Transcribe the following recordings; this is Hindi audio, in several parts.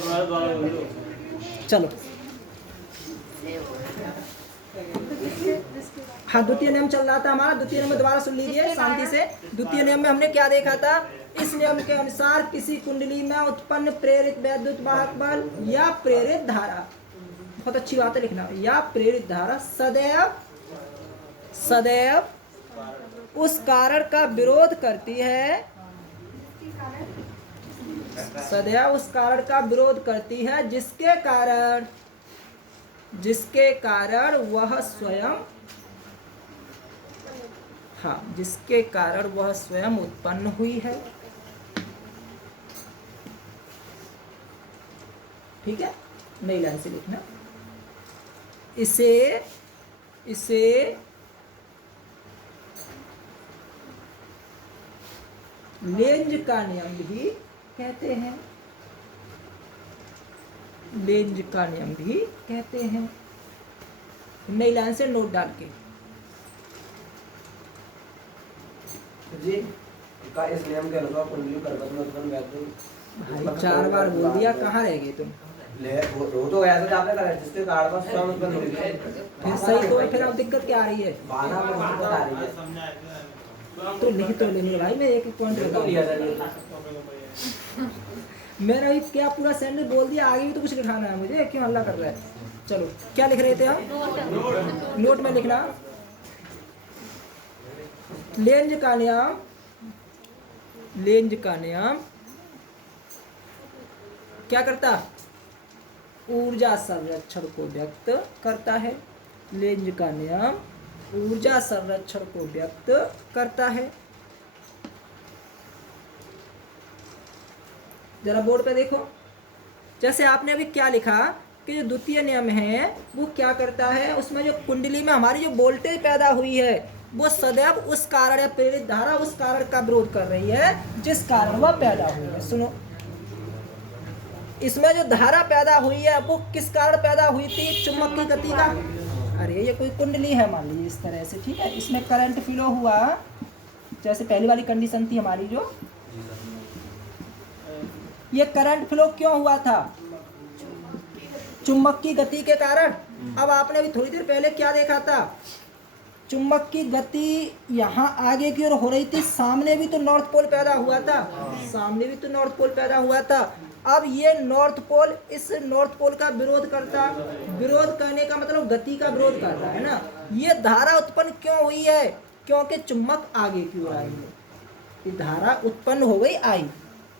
चलो हाँ, द्वितीय नियम चल रहा था हमारा। द्वितीय नियम दोबारा सुन लीजिए शांति से। द्वितीय नियम में हमने क्या देखा था? इस नियम के अनुसार किसी कुंडली में उत्पन्न प्रेरित वैद्युत वाहक बल या प्रेरित धारा, बहुत अच्छी बात है लिखना, या प्रेरित धारा सदैव सदैव उस कारण का विरोध करती है, सदैव उस कारण का विरोध करती है जिसके कारण वह स्वयं, हाँ, जिसके कारण वह स्वयं उत्पन्न हुई है। ठीक है, नई लाइन से लिखना। इसे लेंज का नियम भी कहते हैं, लेंज का नियम भी कहते हैं। नई लाइन से नोट डाल के जी का इस नियम के अनुसार कुंडली कर्कट में उत्पन्न वैद्युत, भाई 4 बार बोल दिया, कहाँ रह गए तुम? वो तो गया तो आपने कहा जिसके कारण में स्वयं उत्पन्न हुई है। फिर सही तो फिर अब दिक्कत क्या आ रही है? बाना में दिक्कत आ रही है तो लिख तो लेंगे भाई, मैं एक पॉइंट बताऊंगा। मैंने अभी क्या पूरा सेंटेंस बोल दिया, आगे भी तो कुछ लिखाना है मुझे, क्यों हल्ला कर रहा है? चलो क्या लिख रहे थे हम? नोट में लिखना। लेंज का नियम, लेंज का नियम क्या करता? ऊर्जा संरक्षण को व्यक्त करता है। लेंज का नियम ऊर्जा संरक्षण को व्यक्त करता है। जरा बोर्ड पे देखो, जैसे आपने अभी क्या लिखा कि जो द्वितीय नियम है वो क्या करता है, उसमें जो कुंडली में हमारी जो वोल्टेज पैदा हुई है वो सदैव उस कारण या प्रेरित धारा उस कारण का विरोध कर रही है जिस कारण वह पैदा हुई है। सुनो, इसमें जो धारा पैदा हुई है वो किस कारण पैदा हुई थी? चुंबक की गति का। अरे ये कोई कुंडली है मान लीजिए इस तरह से, ठीक है, इसमें करंट फ्लो हुआ, जैसे पहली वाली कंडीशन थी हमारी, जो ये करंट फ्लो क्यों हुआ था? चुंबक की गति के कारण। अब आपने अभी थोड़ी देर पहले क्या देखा था? चुंबक की गति यहाँ आगे की ओर हो रही थी, सामने भी तो नॉर्थ पोल पैदा हुआ था, सामने भी तो नॉर्थ पोल पैदा हुआ था। अब ये नॉर्थ पोल इस नॉर्थ पोल का विरोध करता, विरोध करने का मतलब गति का विरोध कर रहा है ना। ये धारा उत्पन्न क्यों हुई है? क्योंकि चुंबक आगे की ओर आई है, ये धारा उत्पन्न हो गई आई।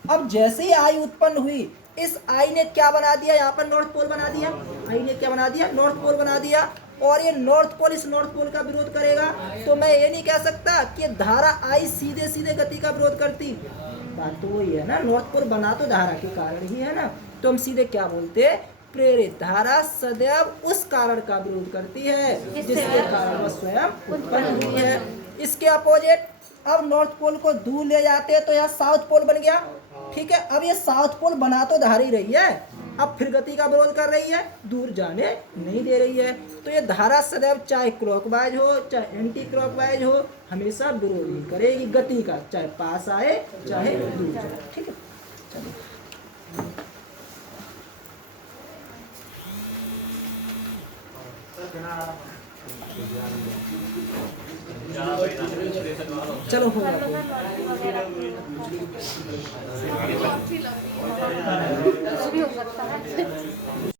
अब जैसे ही आई उत्पन्न हुई, इस आई ने क्या बना दिया? यहाँ पर नॉर्थ पोल बना दिया। आई ने क्या बना दिया? नॉर्थ पोल बना दिया। और ये नॉर्थ पोल इस नॉर्थ पोल का विरोध करेगा, तो मैं ये नहीं कह सकता कि धारा आई सीधे सीधे गति का विरोध करती। बात तो वही है ना, नॉर्थ पोल बना तो धारा के कारण ही है ना। तो हम सीधे क्या बोलते? प्रेरित धारा सदैव उस कारण का विरोध करती है जिसके कारण वह स्वयं उत्पन्न हुई है। इसके अपोजिट, अब नॉर्थ पोल को दूर ले जाते हैं तो यहाँ साउथ पोल बन गया, ठीक है। अब ये साउथ पोल बना तो धारा ही रही है, अब फिर गति का विरोध कर रही है, दूर जाने नहीं दे रही है। तो ये धारा सदैव चाहे क्लॉकवाइज हो चाहे एंटी क्लॉकवाइज हो, हमेशा विरोध ही करेगी गति का, चाहे पास आए चाहे दूर जाए, ठीक है। चलो चलो हो गया। कुछ भी हो सकता है।